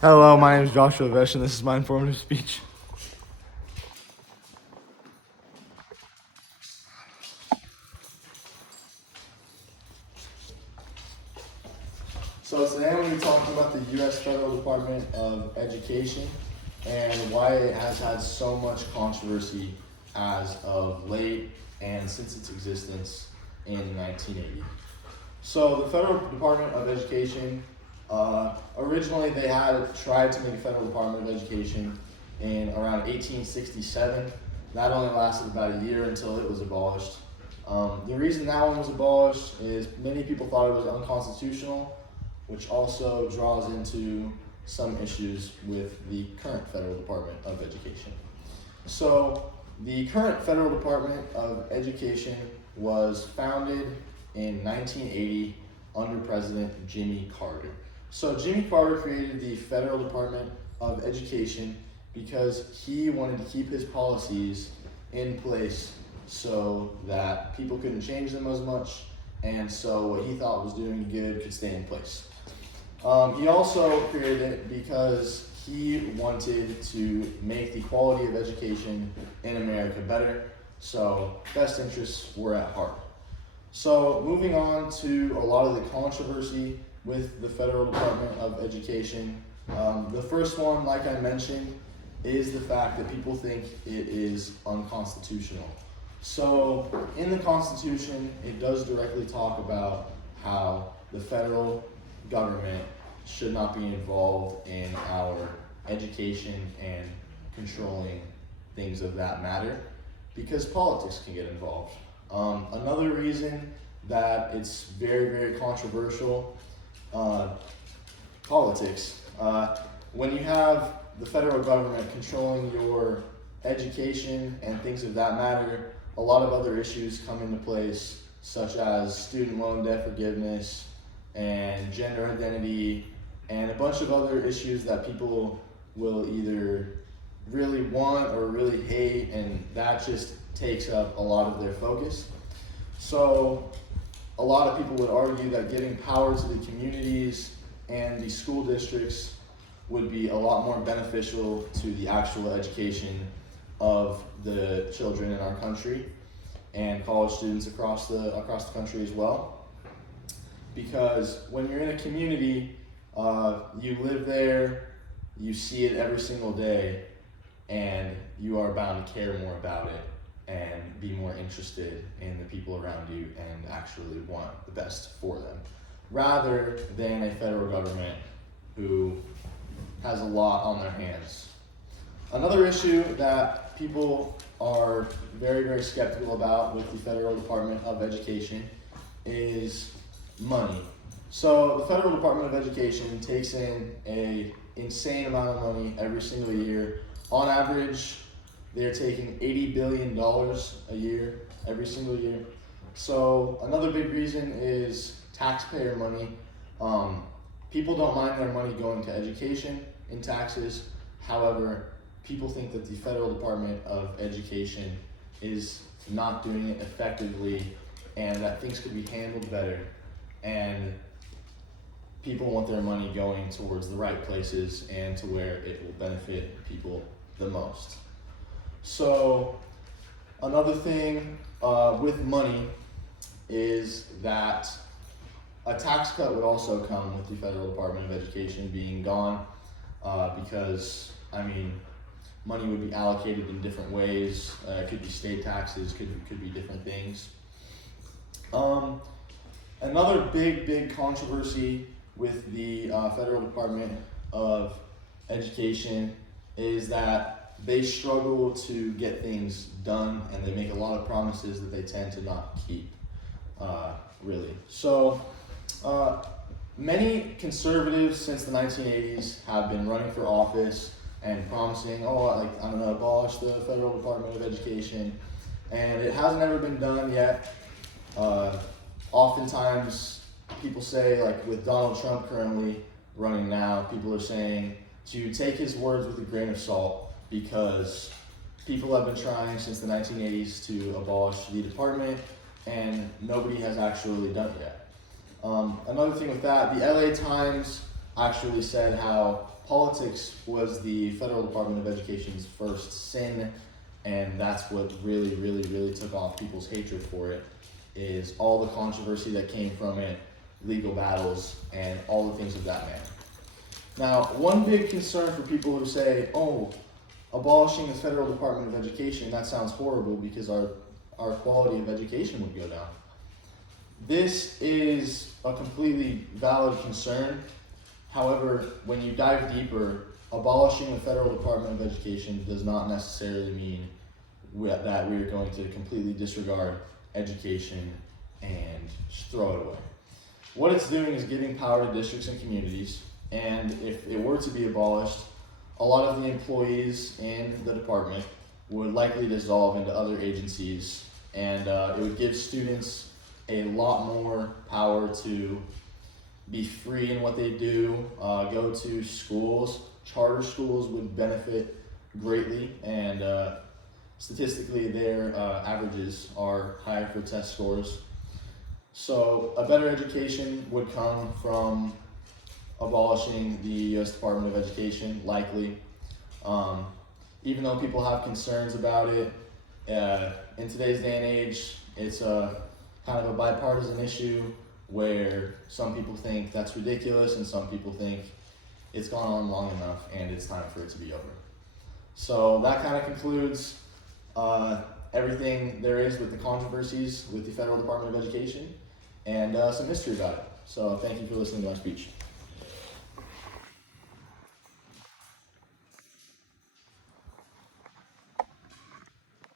Hello, my name is Joshua Vesh, and this is my informative speech. So today I'm going to be talking about the U.S. Federal Department of Education and why it has had so much controversy as of late and since its existence in 1980. So the Federal Department of Education, originally they had tried to make a Federal Department of Education in around 1867. That only lasted about a year until it was abolished. The reason that one was abolished is many people thought it was unconstitutional, which also draws into some issues with the current Federal Department of Education. So the current Federal Department of Education was founded in 1980 under President Jimmy Carter. So Jimmy Carter created the Federal Department of Education because he wanted to keep his policies in place so that people couldn't change them as much, and so what he thought was doing good could stay in place. He also created it because he wanted to make the quality of education in America better, so best interests were at heart. So moving on to a lot of the controversy with the Federal Department of Education. The first one, like I mentioned, is the fact that people think it is unconstitutional. So in the Constitution, it does directly talk about how the federal government should not be involved in our education and controlling things of that matter because politics can get involved. Another reason that it's very, very controversial, politics. When you have the federal government controlling your education and things of that matter, a lot of other issues come into place, such as student loan debt forgiveness and gender identity and a bunch of other issues that people will either really want or really hate, and that just takes up a lot of their focus. So a lot of people would argue that giving power to the communities and the school districts would be a lot more beneficial to the actual education of the children in our country and college students across the country as well. Because when you're in a community, you live there, you see it every single day, and you are bound to care more about it and be more interested in the people around you and actually want the best for them, rather than a federal government who has a lot on their hands. Another issue that people are very, very skeptical about with the Federal Department of Education is money. So the Federal Department of Education takes in an insane amount of money every single year. On average, they're taking $80 billion a year, every single year. So another big reason is taxpayer money. People don't mind their money going to education in taxes. However, people think that the Federal Department of Education is not doing it effectively and that things could be handled better. And people want their money going towards the right places and to where it will benefit people the most. So another thing with money is that a tax cut would also come with the Federal Department of Education being gone, because money would be allocated in different ways. It could be state taxes, could be different things. Another big controversy with the Federal Department of Education is that they struggle to get things done, and they make a lot of promises that they tend to not keep, really. So many conservatives since the 1980s have been running for office and promising, I'm gonna abolish the Federal Department of Education, and it hasn't ever been done yet. Oftentimes people say, like with Donald Trump currently running now, people are saying to take his words with a grain of salt, because people have been trying since the 1980s to abolish the department and nobody has actually done it yet. Another thing with that, the LA Times actually said how politics was the federal Department of Education's first sin, and that's what really took off people's hatred for it, is all the controversy that came from it, legal battles, and all the things of that manner. Now, one big concern for people who say, oh, abolishing the federal Department of Education, that sounds horrible because our quality of education would go down. This is a completely valid concern. However, when you dive deeper, abolishing the federal Department of Education does not necessarily mean that we are going to completely disregard education and just throw it away. What it's doing is giving power to districts and communities, and if it were to be abolished, a lot of the employees in the department would likely dissolve into other agencies, and it would give students a lot more power to be free in what they do, go to schools. Charter schools would benefit greatly, and statistically their averages are higher for test scores. So a better education would come from abolishing the U.S. Department of Education, likely. Even though people have concerns about it, in today's day and age, it's a kind of a bipartisan issue where some people think that's ridiculous and some people think it's gone on long enough and it's time for it to be over. So that kind of concludes everything there is with the controversies with the Federal Department of Education and some history about it. So thank you for listening to my speech.